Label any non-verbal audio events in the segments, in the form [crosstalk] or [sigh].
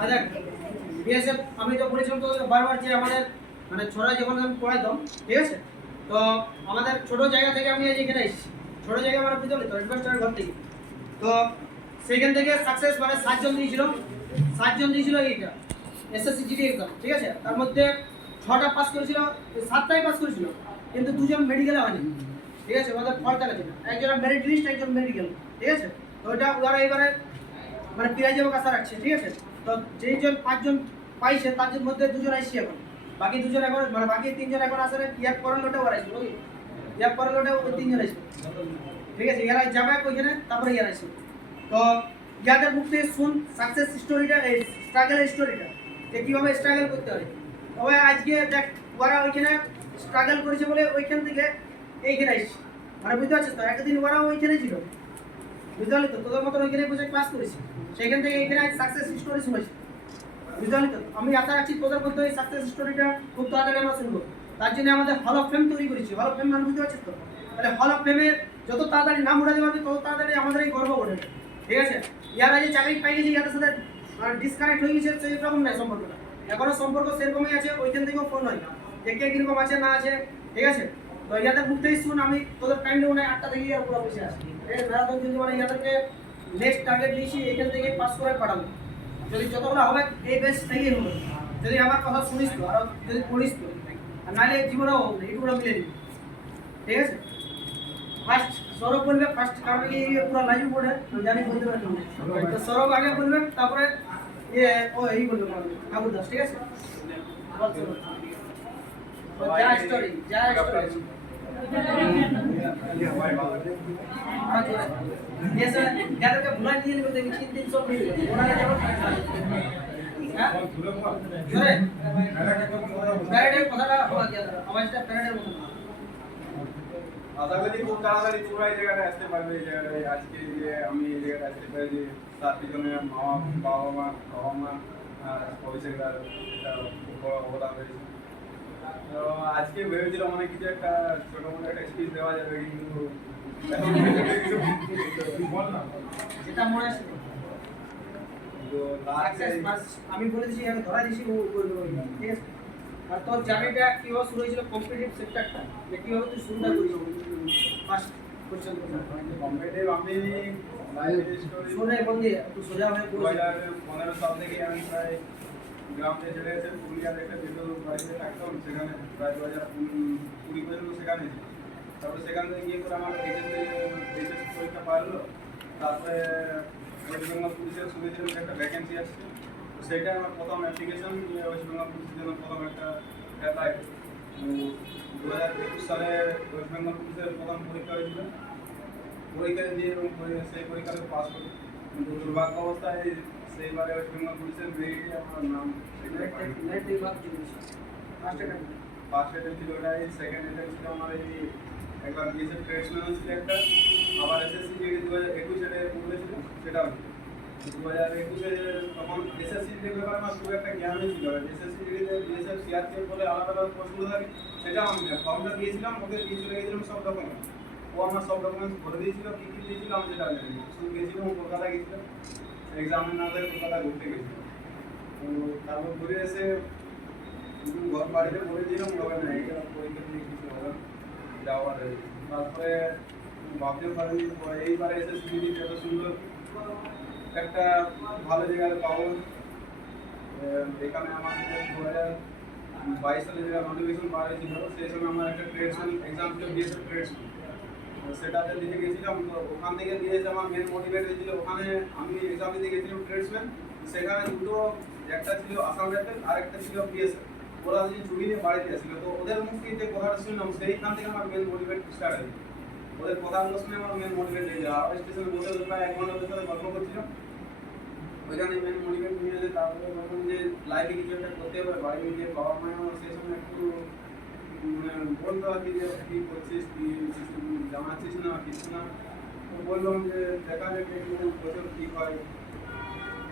আর দেখ বিএসএফ আমি তো বলেছিলাম তো বারবার যে আমাদের মানে ছোড়া যখন আমি পড়াইতাম ঠিক আছে? তো আমাদের ছোট জায়গা থেকে আমি এখানে এসেছি, ছোট জায়গা মানে বুঝতে পারলি তো ইনভেস্টারের ঘর থেকে। তো সেইখান থেকে সাকসেস মানে সাতজন দিয়েছিল সাতজন দিয়েছিল এইটা এসএসসি জিডি এক্সাম ঠিক আছে? তার মধ্যে ছটা পাস করেছিল, সাতটাই পাস করেছিল, কিন্তু দুজন মেডিকেলে হয়নি, ঠিক আছে? ওদের ফল না একজন মেরিট লিস্ট একজন মেডিকেল ঠিক আছে? তো ওইটা ওরা এবারে মানে প্রাইজ এবং আশা রাখছে, ঠিক আছে? তো যেই জন পাঁচজন পাইছে, তার মধ্যে দুজন আইসি এখন। বাকি দুজন এখন মানে বাকি তিনজন এখন আসলে ইয়ার পরের লোটে ওরা আইসবে বুঝলি ইয়ার পরের লোটে তিনজন আইসবে ঠিক আছে এরা যাবে ওইখানে তারপরে ইয়ার আসবে। তো ইয়াদের মুখ থেকে শুন সাকসেস স্টোরিটা এই স্ট্রাগলের স্টোরিটা যে কীভাবে স্ট্রাগল করতে হয়। তবে আজকে দেখ, ওরা ওইখানে স্ট্রাগল করেছে বলে ওইখান থেকে এইখানে আসছে। মানে বুঝতে পারছিস তো? একদিন ওরা ওইখানে ছিল। বুঝতে তো, তোদের মতন ওইখানে বসে ক্লাস করেছি। সেখান থেকে এখানে সাকসেস স্টোরি শুনেছি। বুঝতে তো, আমি আশা রাখছি তোদের মধ্যে এই সাকসেস স্টোরিটা খুব তাড়াতাড়ি আমরা শুনব। তার জন্য আমাদের হল অফ ফেম তৈরি করেছি। হল অফ ফেম মানে বুঝতে পারছিস তো। তাহলে হল অফ ফেমে যত তাড়াতাড়ি নাম উঠাতে পারবি, তত তাড়াতাড়ি আমাদের এই গর্ব ওঠে। ঠিক আছে? ইয়ারা যে চাকরি পাই গেছে ইয়াদের সাথে ডিসকানেক্ট হয়ে গেছে, সেই রকম নাই সম্পর্কটা। এখনও সম্পর্ক সেরকমই আছে, ওইখান থেকেও ফোন হয়। যে কে কীরকম আছে, না আছে, ঠিক আছে? তো ইয়াদের মুখ শুন আমি তোদের টাইম নেব আটটা থেকে ইয়ার পুরো বসে এই ম্যারাথন কিন্তু মানে ইয়াদেরকে নেক্সট টার্গেট দিয়েছি, এখান থেকে পাস করে পাঠাবো। যদি যতগুলো হবে, এই বেশ থেকেই হবে। যদি আমার কথা শুনিস তো, আর যদি পড়িস তো, আর নাহলে জীবনেও হবে না, এইটুকুটা মিলে দিবি। ঠিক আছে? ফার্স্ট সৌরভ বলবে ফার্স্ট কারণ কি পুরো লাইভ আমি জানি বলতে পারি। তো সৌরভ আগে বলবে, তারপরে ইয়ে ও এই বলবে ঠাকুর দাস ঠিক আছে? বল স্টোরি যা স্টোরি তাড়াতাড়ি তোমরা জায়গাটায় আসতে পারবে আজকে যে আমি এই আসতে পারি যে তার মা বাবা মা বাবা মা ভবিষ্যৎ অবদান রয়েছে তো আজকে ভেবেছিলাম অনেক কিছু একটা ছোট মোটো একটা স্পিচ দেওয়া যাবে কিন্তু যেটা মনে আমি বলে দিছি আমি ধরা দিছি ও করবে ঠিক আছে? আর তোর জার্নিটা কীভাবে শুরু হয়েছিল কম্পিটিটিভ সেক্টরটা যে কীভাবে তুই শুরুটা করেছিস ফার্স্ট কোশ্চেন কম্পিটিটিভ আমি দিয়ে তুই সোজা হয়ে পনেরো সাল থেকে আমি প্রায় গ্রাম চলে এসে পুরুলিয়ার একটা ছোট বাড়িতে থাকতাম সেখানে প্রায় দু হাজার কুড়ি পর্যন্ত সেখানে তারপরে সেখান থেকে গিয়ে করে আমার এইচএস পরীক্ষা পার হলো তারপরে ওয়েস্ট বেঙ্গল পুলিশের শুনেছিলাম একটা ভ্যাকেন্সি আসছে। তো সেটা আমার প্রথম অ্যাপ্লিকেশন ওয়েস্ট বেঙ্গল পুলিশের জন্য প্রথম একটা অ্যাপ্লাই দু হাজার একুশ সালে ওয়েস্ট বেঙ্গল পুলিশের প্রথম পরীক্ষা হয়েছিল। পরীক্ষা দিয়ে এবং সেই পরীক্ষাতে পাস করি। দুর্ভাগ্য অবস্থায় সেইবারে আমার নাম পাইনি। নেট জিনিস ফার্স্ট এটা ফার্স্ট ছিল ওটাই সেকেন্ড ছিল আমার এই একবার বিএসএফ ট্রেডসম্যান ছিল একটা আবার এসএসসি দু হাজার একুশে বলেছিল সেটা দু হাজার একুশে তখন এসএসসি যে ব্যাপারে আমার খুব একটা জ্ঞানই ছিল এসএসসি যেটিতে বিএসএফ সিআরপিএফ বলে আলাদা আলাদা প্রশ্ন থাকে সেটা আমি ফর্মটা দিয়েছিলাম ওকে দিয়ে চলে গেছিলাম সব ডকুমেন্ট ও আমার সব ডকুমেন্টস ভরে দিয়েছিল কী কী দিয়েছিল আমি সেটা জানি শুধু গেছিলাম কলকাতা গেছিলাম এক্সামের না হলে কলকাতা ঘুরতে গেছিলাম তো তারপর ঘুরে এসে ঘর বাড়িতে বলে দিলাম হবে না এটা পরীক্ষা দিয়ে কিছু হবে যাওয়ার তারপরে ভাবতে পারি এইবারে এসে সুবিধি এত সুন্দর একটা ভালো জায়গায় পাবো। এখানে আমার দু হাজার বাইশ সালে যেটা নোটিফিকেশন বার হয়েছিল সেই সময় আমার একটা ট্রেডসম্যান এক্সাম ছিল বিএসএফ ট্রেডসম্যান সেটাতে দিতে গেছিলাম, তো ওখান থেকে দিয়ে আমার মেন মোটিভেট হয়েছিল। ওখানে আমি এক্সাম দিতে গেছিলাম ট্রেডসম্যান সেখানে দুটো, একটা ছিল আসাম রাইফেল আর একটা ছিল বিএসএফ ওরা যদি চুরি নিয়ে বাড়িতে আসছিল, তো ওদের মুখ থেকে যে কথাটা শুনলাম, সেইখান থেকে আমার মেন মোটিভেট স্টার্ট হয়েছে। ওদের কথাগুলো শুনে আমার মেন মোটিভেট হয়ে যায়। আর স্টেশনে বসে প্রায় এক ঘণ্টা সাথে গল্প করছিলাম। ওইখানে মেন মোটিভেট নিয়ে এসে তারপরে যে লাইফে কিছু একটা করতে হবে, বাড়ি গিয়ে বাবা মা আমার সেই সময় একটু মানে বলতো আর কি যে কী করছিস কি কিছু জানাচ্ছিস না কিছু না তো বললাম যে দেখা যাক একটু বছর কী হয়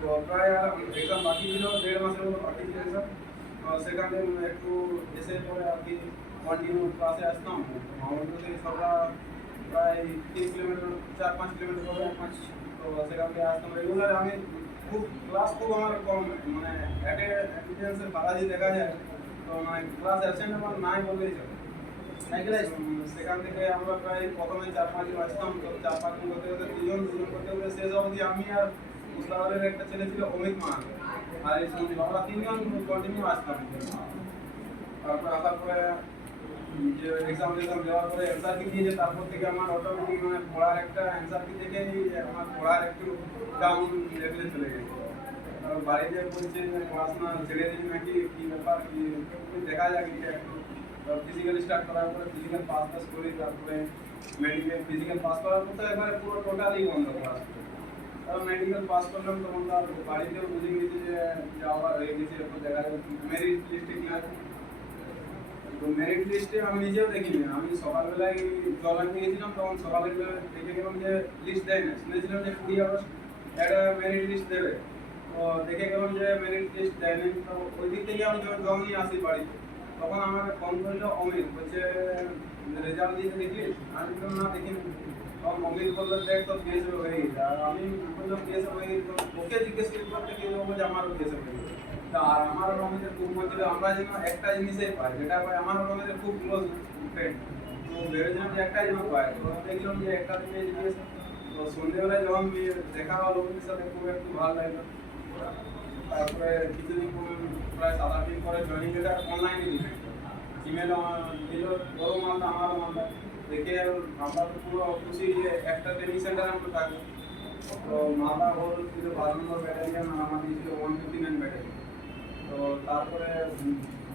তো প্রায় এক্সাম বাকি ছিল দেড় মাসের মতো বাকি ছিল এক্সাম সেখানে একটু এসে পরে আর কি কন্টিনিউ ক্লাসে আসতাম মামাবাড়ি থেকে সবরা প্রায় তিন কিলোমিটার চার পাঁচ কিলোমিটার করে পাঁচ তো সেখান থেকে আসতাম রেগুলার আমি খুব ক্লাস খুব আমার কম মানে অ্যাটেন্ডেন্সের বাড়াজি দেখা যায় তো মানে ক্লাস অ্যাবসেন্ট আমার নাই বললেই সেখান থেকে আমরা প্রায় প্রথমে চার পাঁচ জন আসতাম তো চার পাঁচ জন করতে করতে দুজন দুজন করতে করতে শেষ অবধি আমি আর মুস্তাবাদের একটা ছেলে ছিল অমিত মাহান আর এই আমরা তিনজন কন্টিনিউ আসতাম তারপর আসার পরে এক্সাম এক্সাম দেওয়ার পরে অ্যান্সার কি দিয়েছে তারপর থেকে আমার অটোমেটিক মানে পড়ার একটা অ্যান্সার কি দেখেই আমার পড়ার একটু ডাউন লেভেলে চলে গেছে। বাড়িতে বলছে যে পড়াশোনা ছেড়ে দিন নাকি কি ব্যাপার কি দেখা যাক এটা একটু ফিজিক্যাল স্টার্ট করার পরে ফিজিক্যাল পাস টাস করি তারপরে মেডিকেল ফিজিক্যাল পাস করার পর তো এবারে পুরো টোটালি বন্ধ পড়াশোনা কারণ মেডিকেল পাস করলাম তখন তো আর বাড়িতেও বুঝে গেছি যে যাওয়ার হয়ে গেছে এরপর দেখা যাচ্ছে মেরিট লিস্টে কি আছে তো মেরিট লিস্টে আমি নিজেও দেখিনি আমি সকালবেলায় জল আনতে গেছিলাম তখন সকালবেলা দেখে গেলাম যে লিস্ট দেয় না শুনেছিলাম যে কুড়ি আগস্ট একটা মেরিট লিস্ট দেবে তো দেখে গেলাম যে মেরিট লিস্ট দেয়নি তো ওই দিক থেকে আমি যখন নিয়ে আসি বাড়িতে, তখন আমাকে ফোন করল অমিত বলছে রেজাল্ট দিতে দেখলিস আমি বললাম, না, দেখিনি। তখন অমিত বলল, দেখ তো পিএসএ হয়ে গেছে। আর আমি বললাম পিএসএ হয়ে গেছে? ওকে জিজ্ঞেস করি করতে গিয়ে ও বলছে, আমারও পিএসএ হয়ে গেছে। তা আর আমার অমিতের খুব মধ্যে আমরা যেন একটা জিনিসই পাই, যেটা পাই আমার অমিতের খুব ক্লোজ ফ্রেন্ড তো ভেবেছিলাম যে একটাই যেন পাই। তো দেখলাম যে একটা জিজ্ঞেস তো সন্ধ্যেবেলায় যখন দেখা হলো অমিতের সাথে খুব একটু ভালো লাগল। তারপরে কিছুদিন প্রায় সাত আট দিন পরে জয়েনিং লেটার অনলাইনে দিবে ইমেল দিল ওরও মালটা আমারও মালটা দেখে আমরা তো পুরো খুশি যে একটা ট্রেনিং সেন্টারে আমরা থাকব। তো মালদা হল ছিল, বারো নম্বর ব্যাটালিয়ান আর আমার ছিল ওয়ান ফিফটি নাইন ব্যাটালিয়ান তো তারপরে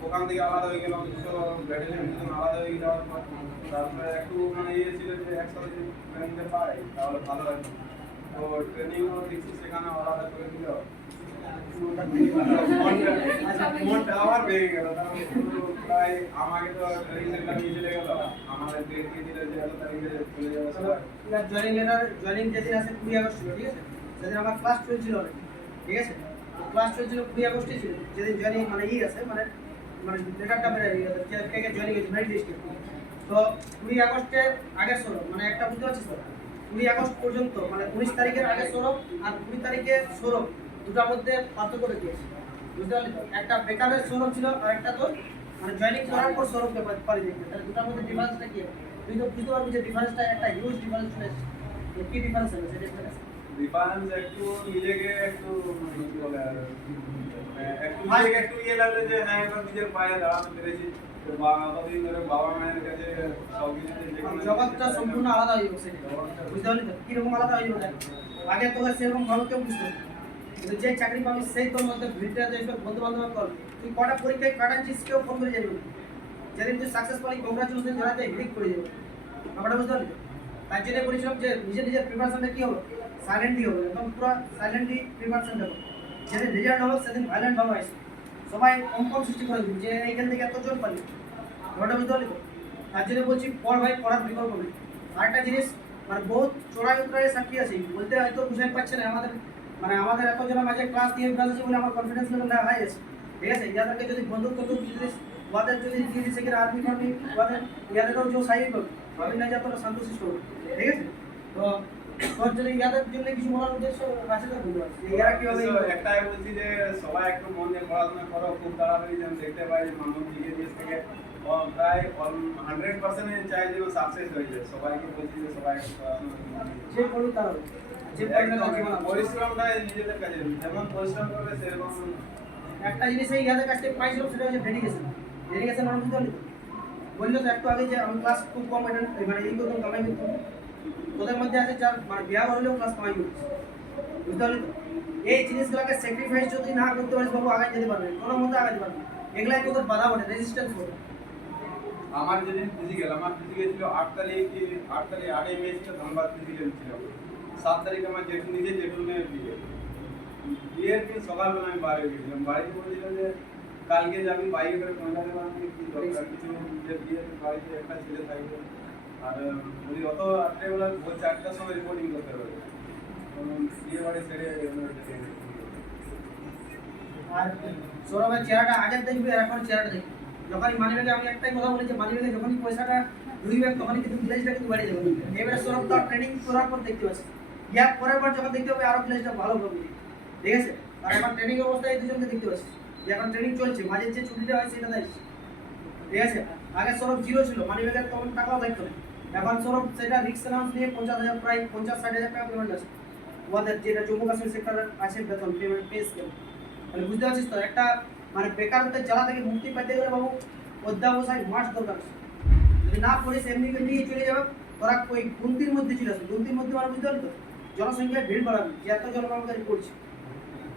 ওখান থেকে আলাদা হয়ে গেলাম দুটো ব্যাটালিয়ান দুজন আলাদা হয়ে যাওয়ার পর তারপরে একটু মানে ইয়ে ছিল যে একসাথে যদি ট্রেনিংটা পাই, তাহলে ভালো হয়। তো ট্রেনিংও সেখানে আলাদা করে দিল মনটা আবার ভেঙে গেল প্রায় আমাকে তো ট্রেনিং সেন্টার নিয়ে চলে গেল আমাদের ডেট দিয়ে যে এত তারিখে চলে যাবে জয়েনিং লেটার জয়েনিং যেদিন আছে কুড়ি আগস্ট ছিল ঠিক আছে সেদিন আমার ক্লাস চলছিল ঠিক আছে ক্লাস চলছিল কুড়ি আগস্টে ছিল যেদিন জয়েনিং মানে ই আছে মানে মানে লেটারটা বেড়ে কে কে কে জয়েনিং হয়েছে মেরিট লিস্টে তো কুড়ি আগস্টের আগের সরব মানে একটা বুঝতে পারছিস তো কুড়ি আগস্ট পর্যন্ত মানে উনিশ তারিখের আগে সৌরভ আর কুড়ি তারিখে সৌরভ দুটার মধ্যে পার্থক্য দিয়েছে বুঝতে পারলি তো? একটা বেকারের সৌরভ ছিল আর একটা তোর মানে জয়েনিং করার পর সৌরভ পারি দেখবে তাহলে দুটার মধ্যে ডিফারেন্সটা কি? তুই তো বুঝতে পারবি যে ডিফারেন্সটা একটা হিউজ ডিফারেন্স চলে এসেছে। তো কি ডিফারেন্স হবে সেটা একটু একটু নিজেকে একটু কি বলে আর মানে একটু নিজেকে একটু ইয়ে লাগল যে হ্যাঁ নিজের পায়ে দাঁড়াতে পেরেছি। কতদিন ধরে বাবা মায়ের কাছে সব কিছুতে জগৎটা সম্পূর্ণ আলাদা হয়ে বুঝতে পারলি তো? কীরকম আলাদা হয়ে আগে তোকে সেরকম ভালো কেউ বুঝতো। কিন্তু যে চাকরি পাবি সেই তোর মধ্যে ভিড়টা দেখবে বন্ধু বান্ধব কর তুই কটা পরীক্ষায় কাটাচ্ছিস কেউ ফোন করে জানবি যেদিন তুই সাকসেস পালি কংগ্রাচুলেশন জানাতে হিড়িক করে যাবে। ব্যাপারটা বুঝতে পারলি? তার জন্য বলেছিলাম যে নিজের নিজের প্রিপারেশনটা কি হবে সাইলেন্টলি হবে একদম পুরো সাইলেন্টলি প্রিপারেশন দেবো যেদিন রেজাল্ট হবে সেদিন ভাইলেন্ট ভাবে আসবে সবাই কম্পাউন্ড সৃষ্টি করে দিবি যে এইখান থেকে এত জোর পালি ব্যাপারটা বুঝতে পারলি তো? তার জন্য বলছি পড় ভাই পড়ার বিকল্প নেই আরেকটা জিনিস মানে বহুত চড়াই উতরাই সাক্ষী আছে বলতে হয়তো বুঝাই পাচ্ছে না আমাদের মানে আমাদের এত জনের মাঝে ক্লাস দিয়ে আছে বলে আমার কনফিডেন্স লেভেল না হাই আছে ঠিক আছে ইয়াদেরকে যদি বন্ধুত্ব তো যদি ওদের যদি দিয়ে দিচ্ছে কিনা আর্মি ফার্মি ওদের ইয়াদেরও যে সাইড হবে ভাবি না যে তোরা শান্তশিষ্ট হবে ঠিক আছে তো একটাই বলছি যে সবাই একটু মন দিয়ে পড়াশোনা করো খুব তাড়াতাড়ি যেন দেখতে পাই যে মানব দিকে দেশ থেকে প্রায় হান্ড্রেড পার্সেন্ট চাই যেন সাকসেস হয়ে যায়। সবাইকে বলছি যে সবাই একটু পড়াশোনা করো। যে করবে তার হবে যে করবে একদম। তার জীবন হবে। পরিশ্রমটাই নিজেদের কাছে যেমন পরিশ্রম করবে সেরকম একটা জিনিস এই ইয়াদের কাছ থেকে পাইছিলাম সেটা হচ্ছে ডেডিকেশন ডেডিকেশন বুঝতে পারলি? বলল তো একটু আগে যে আমি ক্লাস খুব কম মানে এই করতাম করতাম তোদের মধ্যে আছে যার মানে বিয়া হলেও ক্লাস কামাই করছিস বুঝতে পারলি তো? এই জিনিসগুলোকে স্যাক্রিফাইস যদি না করতে পারিস বাবু আগে যেতে পারবে কোনো মতে আগাতে পারবে এগুলাই তোদের বাধা বটে রেজিস্ট্যান্স বটে। আমার যেদিন ফিজিক্যাল আমার ফিজিক্যাল ছিল আট তারিখ কি আট তারিখ আটই মে ছিল ধনবাদ ফিজিক্যাল ছিল। সাত তারিখ আমার জেঠু নিজে জেঠু মেয়ের বিয়ে। বিয়ের দিন সকালবেলা আমি বাড়ি গেছিলাম। বাড়িতে বলছিল যে, কালকে যাবি বাইকে করে পৌঁছাতে পারবি কি দরকার? কিছু যে বিয়ে, বাড়িতে একটা ছেলে থাকবে। আর উনি অত রাত্রেবেলা ভোর চারটার সময় রিপোর্টিং করতে হবে বিয়ে বাড়ি আমরা আর সৌরভের চেহারাটা আগের দেখবি এখন চেহারাটা দেখবি। যখনই মানি ব্যাগে আমি একটাই কথা বলেছি মানি ব্যাগে যখনই পয়সাটা ঢুকবে, তখনই কিন্তু ভিলেজটা কিন্তু বাড়িয়ে যাবে। এবারে সৌরভ তো ট্রেনিং করার পর দেখতে পাচ্ছি। ইয়ার পরের বার যখন দেখতে হবে, আরও ভিলেজটা ভালো হবে। ঠিক আছে? আর এখন ট্রেনিং অবস্থায় দুজনকে দেখতে পাচ্ছি। এখন ট্রেনিং চলছে মাঝে যে ছুটিটা হয় সেটা দেয় ঠিক আছে? আগে সৌরভ জিরো ছিল মানি ব্যাগের তখন টাকাও থাকতো না। এখন সৌরভ সেটা রিক্স অ্যালাউন্স নিয়ে পঞ্চাশ হাজার, প্রায় পঞ্চাশ, ষাট হাজার টাকা পেমেন্ট আছে। ওদের যেটা জম্মু কাশ্মীর সেক্টরের আছে, বেতন পেমেন্ট পে স্কেল তাহলে বুঝতে পারছিস তো, একটা মানে বেকারত্বের জ্বালা থেকে মুক্তি পেতে গেলে বাবু অধ্যাবসায় মাস দরকার যদি না পড়িস এমনি নিয়ে চলে যাবে। তোরা ওই গুন্তির মধ্যে চলে আসবে। গুন্তির মধ্যে মানে বুঝতে পারলি তো? জনসংখ্যা ভিড় বাড়াবি যে এত জনগণকারী পড়ছে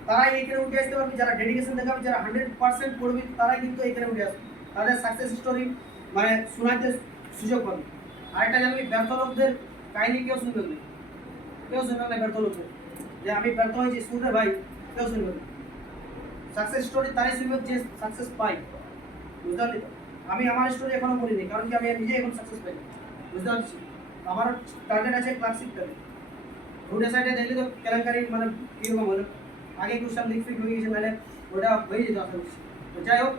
তারাই এখানে উঠে আসতে পারবি, যারা ডেডিকেশন দেখাবে, যারা হান্ড্রেড পার্সেন্ট পড়বি তারাই কিন্তু এখানে উঠে আসবে। তাদের সাকসেস স্টোরি মানে শোনাতে সুযোগ পাবে। আরেকটা জানবি ব্যর্থ লোকদের কাহিনী কেউ শুনবে না। কেউ শুনবে না ব্যর্থ লোকদের যে আমি ব্যর্থ হয়েছি, শুনবে ভাই, কেউ শুনবে না। সাকসেস স্টোরি তারাই শুনবে যে সাকসেস পাই। বুঝতে পারলি আমি আমার স্টোরি এখনও বলিনি কারণ কি আমি নিজে এখন সাকসেস পাই বুঝতে পারছি? আমার টার্গেট আছে ক্লাসিক টার্গেট রুটে সাইডে দেখলে তো, কেলেঙ্কারি মানে কীরকম হলো? আগে কোশ্চেন লিখ ফিট হয়ে গেছে নাহলে ওটা হয়ে যেত আশা করছি। তো যাই হোক,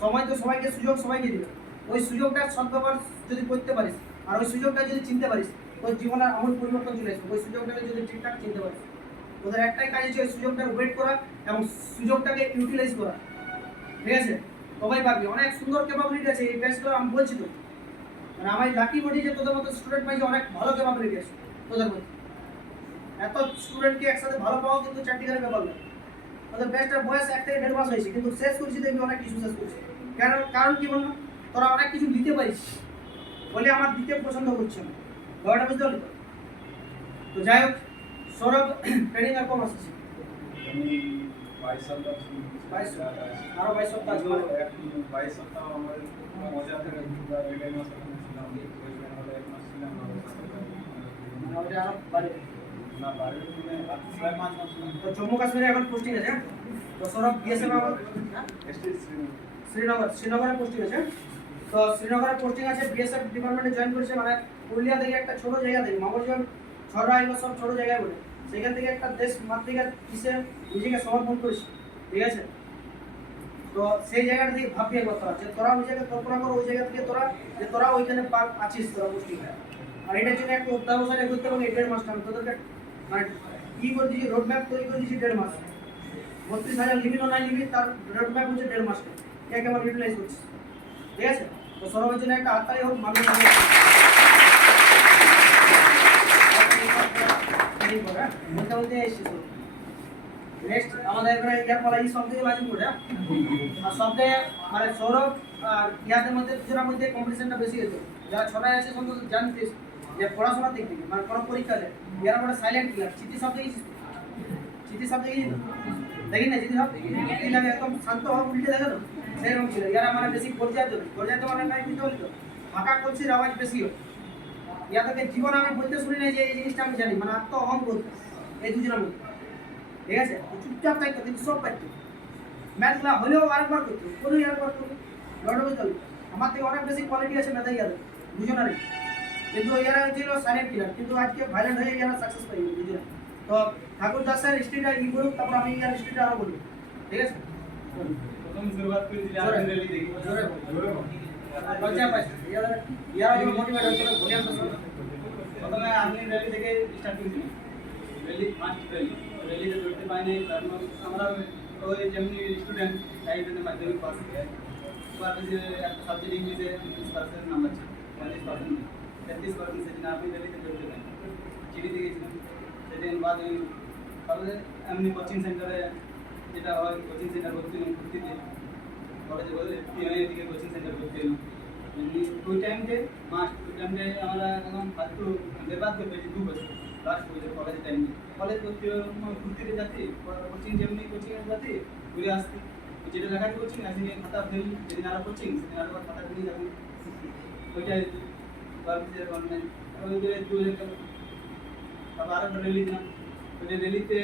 সময় তো সবাইকে, সুযোগ সবাইকে দিবে ওই সুযোগটা সদ্ব্যবহার যদি করতে পারিস আর ওই সুযোগটা যদি চিনতে পারিস, তোর জীবনের আমূল পরিবর্তন চলে আসবে। ওই সুযোগটাকে যদি ঠিকঠাক চিনতে পারিস, তোদের একটাই কাজ হচ্ছে ওই সুযোগটার ওয়েট করা এবং সুযোগটাকে ইউটিলাইজ করা। ঠিক আছে? সবাই পারবি অনেক সুন্দর ক্যাপাবিলিটি আছে, এই ব্যাচগুলো আমি বলছি তো। মানে আমার লাকি বডি যে তোদের মতো স্টুডেন্ট পাইছে, অনেক ভালো ক্যাপাবিলিটি আছে তোদের মধ্যে। এত স্টুডেন্টকে একসাথে ভালো পাওয়া কিন্তু চারটিখানের ব্যাপার না তোদের ব্যাচটার বয়স এক থেকে দেড় মাস হয়েছে, কিন্তু শেষ করছি দেখবি অনেক কিছু শেষ করছি। কারণ কারণ কি বলব তোরা অনেক কিছু দিতে পারিস। বলে আমার দিতে পছন্দ করছে না। ব্যাপারটা বুঝতে পারলি তো? যাই হোক সৌরভ [clears throat] ট্রেনিং আর কম আসছে? বাইশ সপ্তাহ বাইশ আরও বাইশ সপ্তাহ বাইশ সপ্তাহ আমাদের মজা থেকে এটাই মাস ছিলাম। এক মাস ছিলাম মানে ওটা আরও বাড়ে না মানে ছয় পাঁচ মাস তো জম্মু কাশ্মীরে এখন পোস্টিং আছে হ্যাঁ? তো সৌরভ বিএসএফ স্টেট শ্রীনগর। শ্রীনগর শ্রীনগরে পোস্টিং আছে তো শ্রীনগরে পোস্টিং আছে বিএসএফ ডিপার্টমেন্টে জয়েন করেছে মানে পুরুলিয়া থেকে একটা ছোট জায়গা থেকে মামরজন ছড়া এগুলো সব ছোট জায়গায় বলে। সেখান থেকে একটা দেশ মাতৃকার হিসেবে নিজেকে সমর্পণ করেছে, ঠিক আছে? তো সেই জায়গাটা থেকে ভাববি একবার তোরা, যে তোরা ওই জায়গায় কল্পনা করো, ওই জায়গা থেকে তোরা, যে তোরা ওইখানে পা- আছিস, তোরা পোস্টিং আর এটার জন্য একটা অত্যাবসায় করতে হবে, এই দেড় মাস টাইম তোদেরকে মানে কি করে দিয়েছি রোড ম্যাপ তৈরি করে দিয়েছি দেড় মাস। বত্রিশ হাজার লিমিট নাই লিমিট তার রোড ম্যাপ হচ্ছে দেড় মাস কে কেমন ইউটিলাইজ করছে? ঠিক আছে? তো সরবের জন্য একটা হাততালি হোক, মানুষ বলতে বলতে নেক্সট আমাদের এবারে ইয়ার পরে এই শব্দে বাজি করে আর শব্দে মানে সৌরভ আর ইয়াদের মধ্যে, দুজনের মধ্যে কম্পিটিশনটা বেশি হতো যারা ছটায় আছে সন্তোষ জানতিস যে পড়াশোনার দিক থেকে মানে কোনো পরীক্ষা দেয় ইয়ারা সাইলেন্ট কিলার চিঠি শব্দে গেছিস চিঠি শব্দে গেছিস দেখি না, চিঠি কি লাগে একদম শান্ত হওয়া উল্টে দেখে তো। সেরকম ছিল। ইয়ারা মানে বেশি পর্যায়িত পর্যায়িত মানে নাই বুঝতে পারলি তো, ফাঁকা করছির আওয়াজ বেশি হয় ইয়াদেরকে জীবন আমি বলতে শুনি না যে এই জিনিসটা আমি জানি মানে আত্ম অহং বোধ এই দুজনের মধ্যে। ঠিক আছে? চুপচাপ থাকতো কিন্তু সব পারতো ম্যাথগুলো হলেও আরেকবার করতো কোনোই আরেকবার করতো লড়ে বুঝতে পারলি? আমার থেকে অনেক বেশি কোয়ালিটি আছে মেধাই ইয়াদের দুজনেরই। কিন্তু এরা ছিল সাইলেন্ট কিলার কিন্তু আজকে ভাইলেন্ট হয়ে এরা সাকসেস পাই দুজনে। তো ঠাকুর দাসের হিস্ট্রিটা ই বলুক তারপর আমি ইয়ার হিস্ট্রিটা আরও বলব ঠিক আছে? প্রথম শুরুয়াত করেছি যে জোরে। আমি রেলি দেখি জোরে বল। জোরে বল। লজ্জা পাইছে ইয়ারা ইয়ারা মোটিভেট হচ্ছিল ভলিউম তো শোনো প্রথমে আমি র্যালি থেকে স্টার্ট করেছিলাম র্যালি ফার্স্ট র্যালি র্যালিতে ধরতে পাইনি কারণ আমরা ওই যেমনি স্টুডেন্ট তাই জন্য মাধ্যমিক পাস এবার যে একটা সাবজেক্ট ইংলিশে তিরিশ পার্সেন্ট নাম্বার ছিল পঁয়ত্রিশ পার্সেন্ট তেত্রিশ পার্সেন্ট সেদিন আপনি র্যালিতে ধরতে পারেন চিঠিতে গেছিলাম সেদিন বাদ ওই তারপরে এমনি কোচিং সেন্টারে যেটা হয় কোচিং সেন্টার ভর্তি হলাম ভর্তিতে কলেজে বলে এদিকে কোচিং সেন্টার ভর্তি হলাম এমনি ওই টাইমতে মাস্ট ওই টাইমতে আমরা এখন ফালতু বেবাদ করে পেয়েছি দু বছর লাস্ট বছর কলেজ টাইমে কলেজ ভর্তি হয়ে ঘুরতে যাচ্ছি কোচিং যেমনি কোচিংয়ে যাচ্ছি ঘুরে আসছি যেটা লেখাতে কোচিং আজ নিয়ে খাতা ফেল যেদিন আরও কোচিং সেদিন আরও খাতা ফেলে যাবেন ওইটাই ভাবছি মানে ওই যে দু হাজার তারপর আরেকটা রেলি দিলাম। ওই যে রেলিতে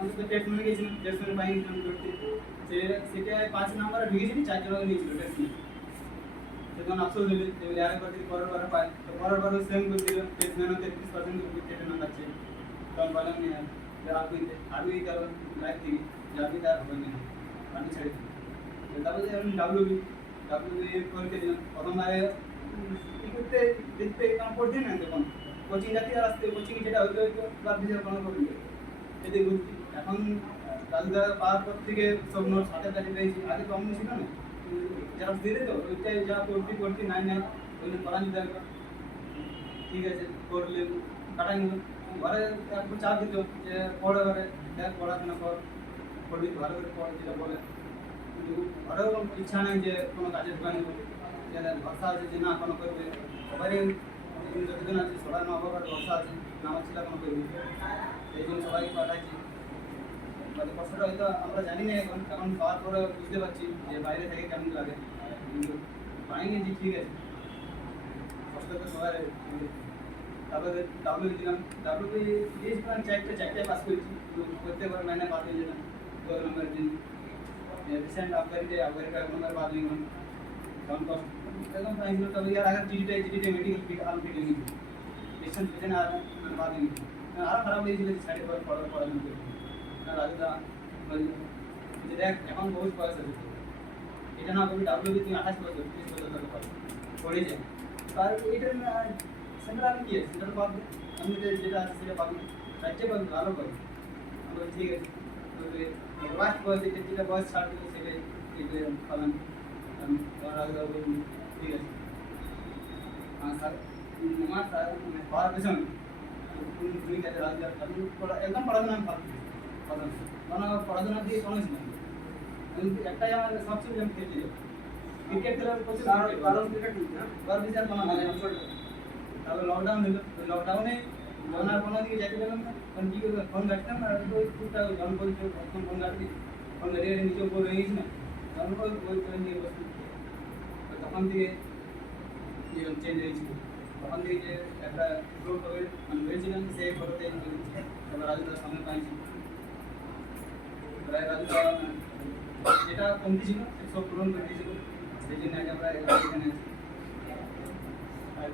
অন্তত টেস্ট নিয়ে গেছিলাম টেস্ট নিয়ে পাই গেছিলাম করতে। সে সেটায় পাঁচ নাম্বারে ঢুকেছিলি চার জন নিয়েছিল টেস্ট নিয়ে সেখানে আফসোস হলে পরের বার পাই। তো পরের বার সেম করে টেস্ট মেনে তেত্রিশ পার্সেন্ট কেটে না যাচ্ছে তখন থেকে, যে আপনি তার হবে না তারপরে আমি ডাব্লিউ বি ডাব্লিউ বি পরীক্ষা দিলাম প্রথমবারে করতে দেখতে না তখন কোচিং যাচ্ছি আসতে কোচিং যেটা হইতে, হইতো ক্লাব এতে এখন রাজুদা পাওয়ার পর থেকে সব নোটস হাতে কাছে পেয়েছি আগে তো অমনি ছিল না। যারা দিয়ে দিত ওইটাই যা করতি করতি নাই নাই ওইটা করা নিতে ঠিক আছে, করলে কাটাই ঘরে একবার চাপ দিত, যে পড়ে ঘরে, দেখ পড়াশোনা কর পড়বি তো ভালো করে পড়, যেটা বলে। কিন্তু ঘরেও ইচ্ছা নাই যে কোনো কাজে ঢুকাই নেব যে ভরসা আছে যে না কোনো করবে। সবারই যতদিন আছে, সবার মা বাবার ভরসা আছে না আমার ছেলে কোনো করবে সেই জন্য সবাইকে পাঠাচ্ছি মানে কষ্টটা হয়তো আমরা জানি না এখন কারণ পাওয়ার পরে বুঝতে পারছি যে বাইরে থেকে কেমন লাগে পাইনি যে ঠিক আছে কষ্ট তো সবার তারপরে ডাব্লিউ দিলাম ডাব্লিউ দিয়েছিলাম চারটে চারটায় পাস করেছি প্রত্যেকবার মাইনে বাদ হয়ে যেতাম দু নম্বরের জন্য রিসেন্ট আফগানিতে আফগানিটা এক নম্বর বাদ হয়ে গেলাম কারণ কষ্ট একদম টাইম তবে আর আগে টিজিটা টিজিটা মেডিকেল আলম কেটে নিয়েছি রিসেন্ট পেছনে আর বাদ হয়ে গেছি আর খারাপ লেগেছিল সাইডে পড়াশোনা করে যেটা এখন বহুত বয়স হয়েছে এটা না তুমি ডাব্লিউবি তুমি আঠাশ বছর, তিরিশ বছর ধরে পাবে। পড়ে যায় আর এটার সেন্টার আমি কি আছে? সেন্টার পাবো আমি যেটা আছে সেটা পাবো রাজ্যে পাবো ভালো পাবো আমি ঠিক আছে তবে লাস্ট বয়স এটা যেটা বয়স ছাড় দেবে, সেটাই এটা পাবেন ঠিক আছে। হ্যাঁ স্যার আমার স্যার মানে, হওয়ার পেছনে তুমি কাজে রাজ্য একদম পড়াশোনা আমি পাবো কারণ পড়াশোনা দিয়ে কোনো একটাই আমার সব ছিল আমি ক্রিকেট খেলার প্রচুর কারণ- কারণ ক্রিকেট হ্যাঁ? বিচার মানে লকডাউন হলো লকডাউনে কোনো দিকে যেতে পেলাম না তখন কী করব ফোন ঘাটতাম আর ওই টুকটাক যখন বলছো ফোন ফোন ঘাটিয়ে উপর হয়ে গেছি তখন ওই নিয়ে তখন থেকে চেঞ্জ হয়েছিল তখন থেকে যে একটা গ্রুপ হবে আমি হয়েছিলাম সেই ফটোতে রাজুদার সামনে পাইছি যেটা কমতি ছিল সব পূরণ সেই জন্য আজ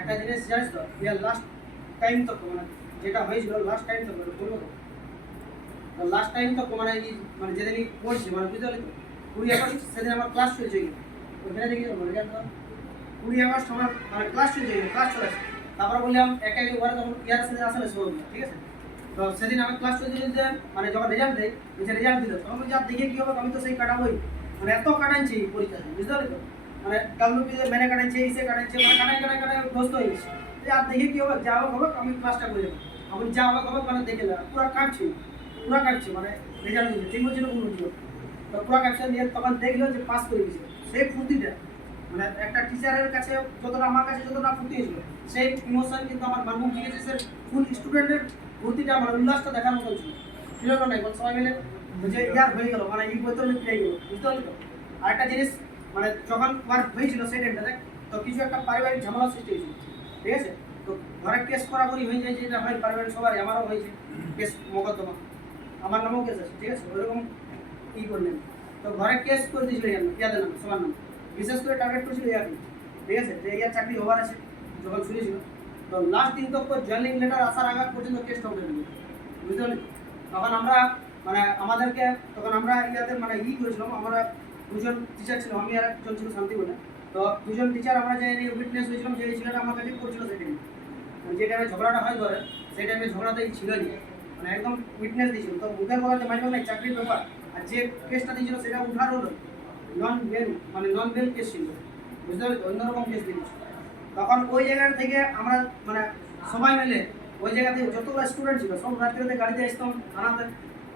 একটা জিনিস জানিস তো ইয়ার লাস্ট টাইম তো মানে যেটা হয়েছিল লাস্ট টাইম তো মানে তো? লাস্ট টাইম তো মানে মানে যেদিনই পড়ছি মানে বুঝতে পারলি তো? কুড়ি আগস্ট, সেদিন আমার ক্লাস চলছে গেল ওখানে দেখি কুড়ি আগস্ট আমার মানে ক্লাস চলছে ক্লাস চলে আসে তারপরে বললাম, একা একে ঘরে তখন ইয়ার সাথে আসলে ঠিক আছে? তো সেদিন আমি ক্লাস চলতে চলতে মানে যখন রেজাল্ট দেয় যে রেজাল্ট দিল, তখন বলছি, আর দেখে কি হবে? আমি তো সেই কাটাবোই। মানে এত কাটাইছি পরীক্ষা। বুঝতে পারলি তো? মানে ডাব্লিউপি মেনে কাটাইছে ইসে কাটাইছে মানে কাটাই কাটাই কাটাই গ্রস্ত হয়ে গেছে। আর দেখে কি হবে? যা হবে হবে, আমি ক্লাসটা করে দেবো। আমি যা হবে হবে মানে দেখে দেবো। পুরো কাটছি পুরো কাটছি মানে রেজাল্ট দিচ্ছে ঠিক বলছিল ভুল বলছিল তো পুরো কাটছে নিয়ে তখন দেখল যে পাস করে গেছে। সেই ফুর্তিটা মানে একটা টিচারের কাছে যতটা, আমার কাছে যতটা ফুর্তি হয়েছিল, সেই ইমোশন কিন্তু আমার মানবুক জিজ্ঞেসে সে ফুল স্টুডেন্টের ফুর্তিটা মানে উল্লাসটা দেখার মতন ছিল। ছিল না নাই সবাই মিলে যে ইয়ার হয়ে গেল। মানে এই বইতে পেয়ে গেল, বুঝতে পারলি তো? আরেকটা জিনিস মানে যখন ওয়ার হয়েছিল সেই টাইমটাতে তো কিছু একটা পারিবারিক ঝামেলা সৃষ্টি হয়েছিল, ঠিক আছে? তো ঘরে কেস করাকরি হয়ে যায় যেটা হয়, পারিবারিক সবারই, আমারও হয়েছে কেস মোকদ্দমা। আমার নামেও কেস আছে, ঠিক আছে? ওইরকম ই করলেন। তো ঘরে কেস করে দিয়েছিল ইয়াদের নাম, সবার নাম। বিশেষ করে টার্গেট করেছিল ইয়াকে, ঠিক আছে? যে ইয়ার চাকরি হবার আছে, যখন শুনেছিল তো লাস্ট দিন তো জয়েনিং লেটার আসার আগে পর্যন্ত উঠে দিল বুঝতে পারলি? তখন আমরা মানে আমাদেরকে, তখন আমরা ইয়াতে মানে ই করেছিলাম, আমরা দুজন টিচার ছিল আমি আর একজন ছিল শান্তি বলে। তো দুজন টিচার আমরা যে উইটনেস হয়েছিলাম যে ছেলেটা আমার কাছে করছিল সেই টাইমে যে টাইমে ঝগড়াটা হয় ধরে সেই টাইমে ঝগড়াতে ছিল নি। মানে একদম উইটনেস দিয়েছিল। তো কথা যে মাইন্ড নাই চাকরির ব্যাপার, আর যে কেসটা দিয়েছিল সেটা উঠার হলো। নন বেল মানে নন বেল কেস ছিল। বুঝতে পারলি? অন্যরকম কেস দিয়েছিল। তখন ওই জায়গা থেকে আমরা মানে সবাই মিলে ওই জায়গা থেকে যতগুলো স্টুডেন্ট ছিল, সব রাত্রিতে গাড়িতে আসতাম, থানাতে।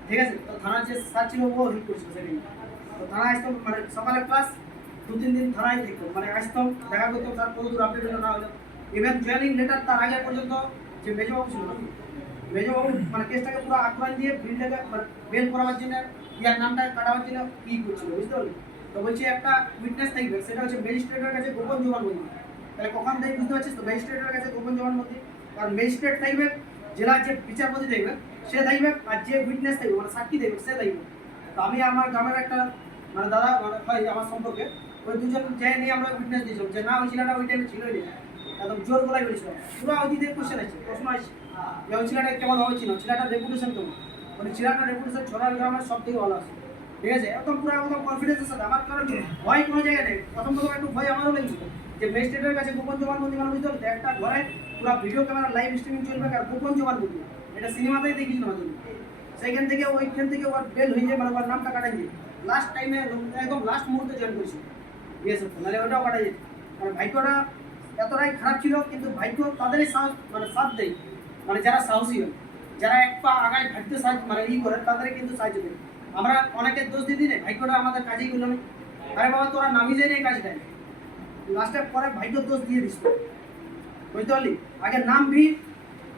ঠিক আছে? তো থানার যে স্যার ছিল, ও হেল্প করছিল সেদিন। তো থানায় আসতাম মানে সকালে ক্লাস দু, তিন দিন থানায় থাকতো মানে আসতাম, দেখা করতাম স্যার কত দূর আপডেট হলো না হলো। ইভেন জয়েনিং লেটার তার আগে পর্যন্ত যে মেজবাবু ছিল, মেজবাবু মানে কেসটাকে পুরো আক্রান্ত দিয়ে বিলটাকে মানে বেল করাবার জন্য, ইয়ার নামটা কাটাবার জন্য ই করছিল, বুঝতে পারলি? তো বলছি একটা উইটনেস থাকবে, সেটা হচ্ছে ম্যাজিস্ট্রেটের কাছে গোপন জবানবন্দি তাহলে কখন থেকে বুঝতে পারছিস তো? ম্যাজিস্ট্রেটের কাছে গোপন জবানবন্দি কারণ ম্যাজিস্ট্রেট থাকবে জেলার যে বিচারপতি থাকবে সে থাকবে আর যে উইটনেস থাকবে মানে সাক্ষী থাকবে সে থাকবে তো আমি আমার গ্রামের একটা মানে দাদা মানে ভাই আমার সম্পর্কে, ওই দুজন যে নিয়ে আমরা উইটনেস দিয়েছিলাম। যে না, ওই ছেলেটা ওই টাইমে ছিলই না। একদম জোর গলায় বলেছিলাম পুরো দিকে কোশ্চেন আছে, প্রশ্ন আছে। যে ওই ছেলেটা কেমন হয়েছিল? ছেলেটার রেপুটেশন কেমন? মানে ছেলেটার রেপুটেশন ছড়ার গ্রামের সব থেকে ভালো আছে। ঠিক আছে? একদম পুরো একদম কনফিডেন্সের সাথে। আমার কারণ ভয় কোনো জায়গায় নেই। প্রথম প্রথম একটু ভয় আমারও লেগেছিল। যে ম্যাজিস্ট্রেটের কাছে গোপন জবানবন্দি মানে বুঝতে পারলে একটা ঘরে পুরো ভিডিও ক্যামেরা লাইভ স্ট্রিমিং চলবে আর গোপন জবানবন্দি এটা সিনেমাতেই দেখিস না তুমি সেইখান থেকে ওইখান থেকে ওর বেল হয়ে যায় মানে ওর নামটা কাটা যায়। লাস্ট টাইমে একদম লাস্ট মুহূর্তে জয়েন করেছিল বিএসএফ নাহলে ওটাও কাটা যেত। মানে ভাগ্যটা এতটাই খারাপ ছিল, কিন্তু ভাগ্য তাদেরই সাহস মানে সাথ দেয়। মানে যারা সাহসী হয়, যারা এক পা আগায় ভাবতে সাহায্য মানে ই করে তাদের কিন্তু সাহায্য দেয়। আমরা অনেকের দোষ দিদি নেই ভাগ্যটা আমাদের কাজেই করল না। আরে বাবা, তোরা নামি যাই এই কাজটাই লাস্টে পরে ভাগ্য দোষ দিয়ে দিস। বুঝতে পারলি? আগে নাম নামবি,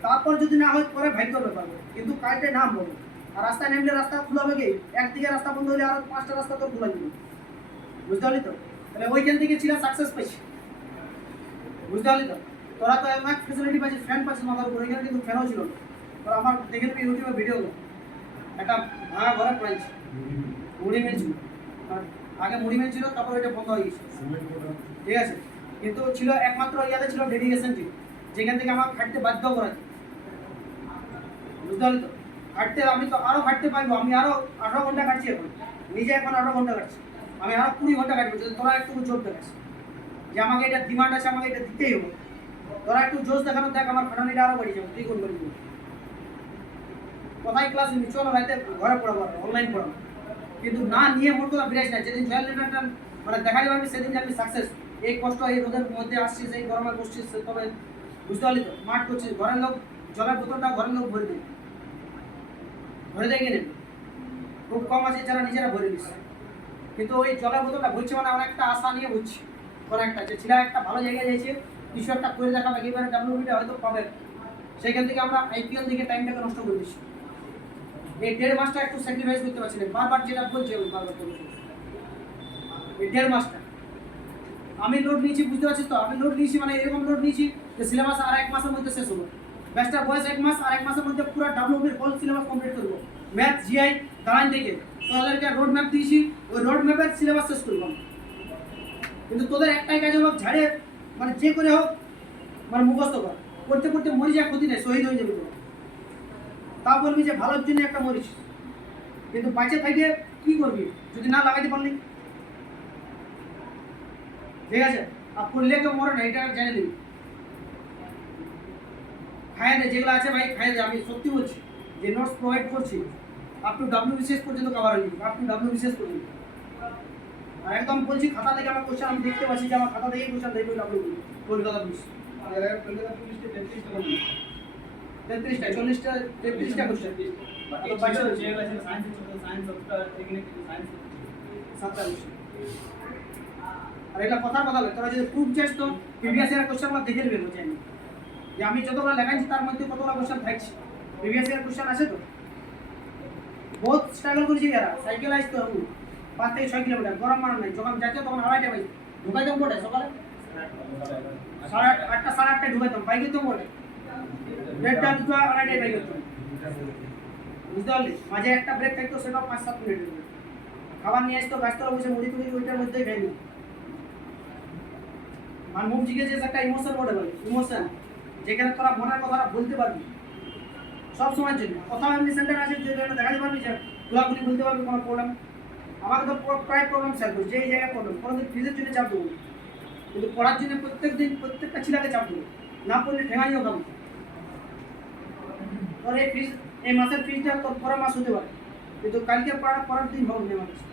তারপর যদি না হয় পরে ভাগ্যর ব্যাপার কিন্তু কাজটা নাম বলো। আর রাস্তায় নেমলে রাস্তা খোলা হবে একদিকে রাস্তা বন্ধ হলে আরও পাঁচটা রাস্তা তো খোলা যাবে। বুঝতে পারলি তো? তাহলে ওইখান থেকে ছিল সাকসেস পাইছি। বুঝতে পারলি তো? তোরা তো অনেক ফেসিলিটি পাচ্ছিস ফ্যান পাচ্ছিস মাথার উপর। এখানে কিন্তু ফ্যানও ছিল তোরা আমার দেখে নিবি ইউটিউবে ভিডিও একটা ভাঙা ঘরে পড়েছে মুড়ি মিল ছিল। আগে মুড়ি মিল ছিল, তারপর ওইটা বন্ধ হয়ে গেছে। ঠিক আছে? কিন্তু ছিল একমাত্র ইয়াতে ছিল ডেডিকেশন ছিল যেখান থেকে আমার খাটতে বাধ্য করা বুঝতে তো? খাটতে আমি তো আরও খাটতে পারব, আমি আরও আঠারো ঘণ্টা কাটছি এখন। নিজে এখন আঠারো ঘণ্টা কাটছি। আমি আরও কুড়ি ঘণ্টা কাটবো, যদি তোরা একটু জোর দেখাস। যে আমাকে এটা ডিমান্ড আছে, আমাকে এটা দিতেই হবে। তোরা একটু জোশ দেখানো, দেখ আমার খাটানিটা আরও বাড়িয়ে যাবে। তুই কোন করি কোথায় ক্লাস নিবি? চলো রাতে ঘরে পড়াবো অনলাইন পড়াবো। কিন্তু না নিয়ে মোট কথা বিরাজ না যেদিন জয়েল মানে দেখা যাবে আমি, সেদিন আমি সাকসেস এই কষ্ট এই রোদের মধ্যে আসছিস এই গরমে বসছিস তবে বুঝতে পারলি তো? মাঠ করছিস ঘরের লোক, জলের বোতলটা ঘরের লোক ভরে দেয়। ভরে দেয় কিনে? খুব কম আছে, যারা নিজেরা ভরে দিচ্ছে কিন্তু ওই জলের বোতলটা ভরছে মানে অনেকটা আশা নিয়ে ভরছি। অনেকটা যে ছেলে একটা ভালো জায়গায় যাইছে, কিছু একটা করে দেখাবে এবারে ডাব্লিউবিটা হয়তো পাবে। সেখান থেকে আমরা আইপিএল দিকে টাইমটাকে নষ্ট করে দিচ্ছি। এই দেড় মাসটা একটু স্যাক্রিফাইস করতে পারছি না। বারবার যেটা বলছি বারবার বলছি। এই দেড় মাসটা। আমি লোড নিয়েছি, বুঝতে পারছিস তো? আমি লোড নিয়েছি মানে এরকম লোড নিয়েছি যে সিলেবাস আর এক মাসের মধ্যে শেষ হলো। ব্যাচটার বয়স এক মাস, আর এক মাসের মধ্যে পুরো ডাব্লিউবির হোল সিলেবাস কমপ্লিট করব। ম্যাথ জিআই দাঁড়ান থেকে। তোদেরকে রোড ম্যাপ দিয়েছি, ওই রোড ম্যাপের সিলেবাস শেষ করব কিন্তু তোদের একটাই কাজ হোক ঝাড়ে মানে যে করে হোক মানে মুখস্থ কর। করতে করতে মরে যা ক্ষতি নেই, শহীদ হয়ে যাবে তা বলবি যে ভালোর জন্য একটা মরিস কিন্তু বাঁচে থাকে কি করবি? যদি না লাগাইতে পারলি। ঠিক আছে আর করলে তো মরে না এটা জেনে নিবি খাইয়ে দে যেগুলো আছে ভাই খাইয়ে দে আমি সত্যি বলছি যে নোটস প্রোভাইড করছি আপ টু ডাব্লিউ বিসিএস পর্যন্ত কভার হয়ে আপ টু ডাব্লিউ বিসিএস পর্যন্ত আর একদম বলছি খাতা থেকে আমার কোশ্চেন আমি দেখতে পাচ্ছি যে আমার খাতা থেকেই কোশ্চেন দেখবে ডাব্লিউ কলকাতা পুলিশ কলকাতা পুলিশে তেত্রিশটা চল্লিশটা তেত্রিশটা কোশ্চেন সায়েন্স সায়েন্স সায়েন্স সাতটা কোশ্চেন আর এটা কথার কথা তোরা যদি প্রুফ চাস তো প্রিভিয়াস ইয়ার কোশ্চেন আমরা দেখে নেবে বলছি আমি যে আমি যতগুলো লেখাইছি, তার মধ্যে কতগুলো কোশ্চেন থাকছে? প্রিভিয়াস ইয়ার কোশ্চেন আছে তো? বহুত স্ট্রাগল করেছি এরা। সাইকেল আসতে পাঁচ থেকে ছয় কিলোমিটার গরম মারা নাই। যখন যাচ্ছে তখন আড়াইটা বাজে ঢুকাইতাম কোটে সকালে? সাড়ে আট আটটা, সাড়ে আটটায় ঢুকাইতাম। বাইকে তো কোটে দেড়টা, দুটো, আড়াইটায় বাইক হতো বুঝতে পারলি? মাঝে একটা ব্রেক থাকতো, সেটাও পাঁচ, সাত মিনিট খাবার নিয়ে আসতো গাছতলা বসে মুড়ি টুড়ি ওইটার মধ্যেই খাই আর মুখ জিজ্ঞেস একটা ইমোশন বলে বলে ইমোশন, যেখানে তোরা মনের কথাটা বলতে পারবি, সব সময়ের জন্য। কথা এমনি সেন্টার আছে, যে জায়গায় দেখাতে পারবি যে খোলাখুলি বলতে পারবি, কোনো প্রবলেম আমাকে তো প্রায় প্রবলেম শেয়ার করি যেই জায়গায় প্রবলেম কোনোদিন ফিজের জন্য চাপ দেবো কিন্তু পড়ার জন্য প্রত্যেক দিন, প্রত্যেকটা ছেলেকে চাপ দেবো। না পড়লে ঠেঙাইও খাব তোর এই ফিজ এই মাসের ফিজটা তোর পরের মাস হতে পারে। কিন্তু কালকে পড়ার পরের দিন হবে না আমার কাছে।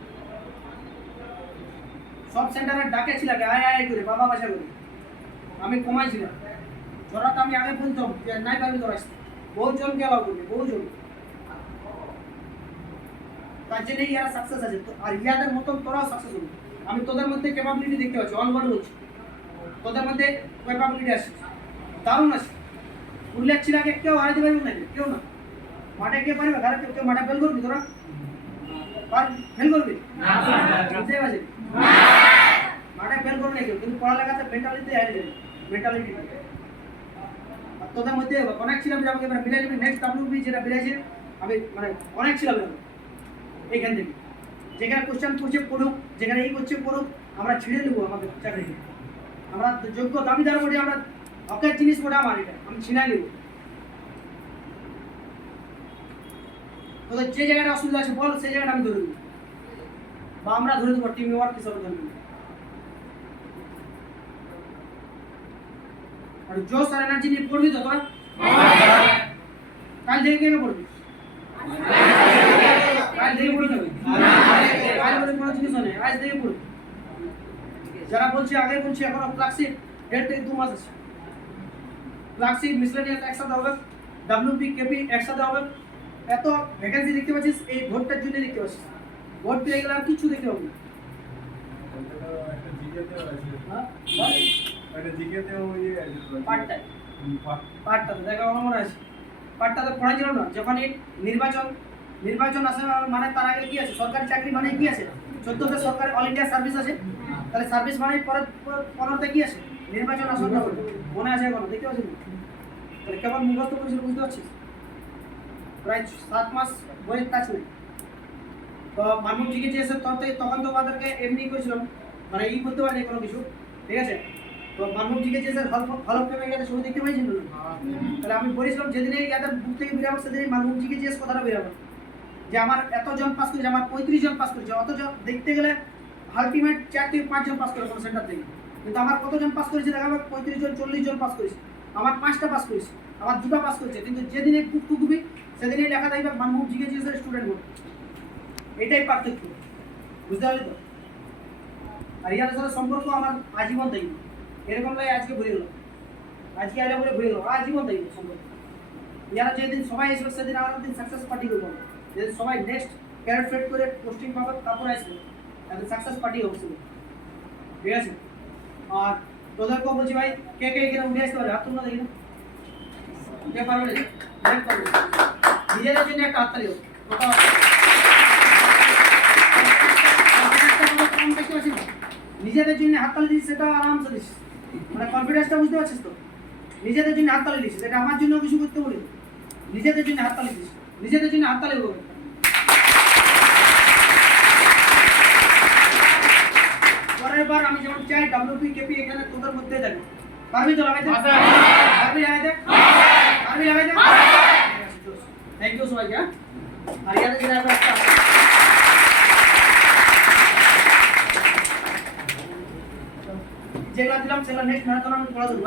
সব সেন্টারে ডাকে ছিলাকে আয় আয় করে বাবা বাসা করে। আমি কমাইছিলাম জোড়াটা আমি আগে বলতাম যে নাই পারবি তোরা আসতে। বহু জনকে অ্যালাউ করবে বহু জন। তার জন্য ইয়ারা সাকসেস আছে। আর ইয়াদের মতন তোরাও সাকসেস হবে। আমি তোদের মধ্যে ক্যাপাবিলিটি দেখতে পাচ্ছি অনবর্ড বলছি তোদের মধ্যে ক্যাপাবিলিটি আছে। দারুণ আছে। পুরুলিয়ার ছিলাকে কেউ হারাতে পারবে না কেউ না। মাঠে কে পারবে? ঘরে কেউ কেউ মাঠে ফেল করবি তোরা? ফেল করবি? বুঝতে পারছিস? মাঠে ফেল করবে কিন্তু পড়ালেখাতে মেন্টালিটি হারিয়ে যাবে মেন্টালিটি তোদের মধ্যে অনেক ছিল আমাকে এবার যাবে নেক্সট ডাব্লিউবি যেটা বেরিয়েছে, আমি মানে অনেক ছিল এইখান থেকে। যেখানে কোশ্চেন করছে, পড়ুক, যেখানে এই করছে, পড়ুক, আমরা ছিঁড়ে নেব আমাদের চাকরিকে আমরা যোগ্য দাবিদার বটে, আমরা হকের জিনিস বটে, আমার এটা, আমি ছিনাই নেব। তোদের যে জায়গাটা অসুবিধা আছে বল, সেই জায়গাটা আমি ধরে দেবো বা আমরা ধরে দেবো টিম ওয়ার্ক হিসাবে ধরে দেবো আর জোশ আর এনার্জি নিয়ে পড়বি তো তোরা কাল থেকে কে কে পড়বে কাল থেকে পড়ে যাবে কাল বলে কোনো জিনিস নেই আজ থেকে পড়বে যারা বলছে আগে বলছি এখনও ক্লাসিক দেড় থেকে দু মাস আছে ক্লাসিক মিসলেনিয়াস একসাথে হবে ডাব্লিউপি কেপি একসাথে হবে এত ভ্যাকেন্সি দেখতে পাচ্ছিস এই ভোটটার জন্য দেখতে পাচ্ছিস ভোট পেয়ে গেলে আর কিছু দেখতে পাবি না। পার্টটাতে দেখা আমার মনে আছে। পার্টটাতে পড়াইছিল না, যখন নির্বাচন নির্বাচন আসে মানে তার আগে কি আছে? সরকারি চাকরি মানে কি আছে? চোদ্দতে সরকার অল সার্ভিস আছে। তাহলে সার্ভিস মানে পরে পনেরোতে কি আছে? নির্বাচন আসন না। মনে আছে এখন, দেখতে পাচ্ছিস তাহলে কেমন মুখস্থ বুঝতে পারছিস? প্রায় সাত মাস বয়স কাজ নেই। তো মানব জিজ্ঞেস এসে তখন থেকে তখন তো আমাদেরকে এমনি করেছিলাম মানে ই করতে পারিনি কোনো কিছু। ঠিক আছে? তো মানব জিজ্ঞেস এসে হল হল পেমে গেলে শুধু দেখতে পাইছিল না তাহলে আমি বলেছিলাম যেদিনেই ইয়াদের বুক থেকে বেরাবো সেদিনই মানব জিজ্ঞেস কথাটা বেরাবো যে আমার এতজন পাস করেছে, আমার পঁয়ত্রিশ জন পাস করেছে, অথচ দেখতে গেলে আলটিমেট চার থেকে পাঁচজন পাস করে কোনো সেন্টার থেকে। কিন্তু আমার কতজন পাস করেছে দেখা যাবে পঁয়ত্রিশ জন, চল্লিশ জন পাস করেছে। আমার পাঁচটা পাস করেছে, আমার দুটো পাস করেছে। কিন্তু যেদিনে বুক টুকুবি সেদিনই লেখা থাকবে মানব জিজ্ঞেস স্টুডেন্ট বোর্ড এটাই পার্থক্য। বুঝতে পারলি তো? আর ইয়ার সাথে সম্পর্ক আমার আজীবন থাকবে এরকম নয়, আজকে ভুলে গেল আজকে আইলে বলে ভুলে গেল আজীবন থাকবে সম্পর্ক। ইয়ারা যেদিন সবাই আসবে, সেদিন আমার দিন সাকসেস পার্টি করব। যেদিন সবাই নেক্সট ক্যারেট ফেড করে পোস্টিং পাবে, তারপর আসবে। তাদের সাকসেস পার্টি হবে ঠিক আছে? আর তোদেরকেও বলছি ভাই, কে কে এখানে উঠে আসতে পারে? হাত তোমরা দেখি না। কে পারবে। নিজেদের জন্য একটা হাততালি হোক নিজেদের জন্য হাততালি দিস সেটা আরামসে দিস মানে কনফিডেন্সটা বুঝতে পারছিস তো? নিজেদের জন্য হাততালি দিস এটা আমার জন্য কিছু করতে বলি নিজেদের জন্য হাততালি দিস নিজেদের জন্য হাততালি পরের বার আমি যেমন চাই ডাব্লিউপি কেপি এখানে তোদের মধ্যে যাবে পারবি তো লাগাইতে পারবি লাগাইতে পারবি লাগাইতে থ্যাংক ইউ সবাইকে? আর ইয়াদের যেগুলো দিলাম সেগুলো নেক্সট ম্যারাথন আমি পড়া দেবো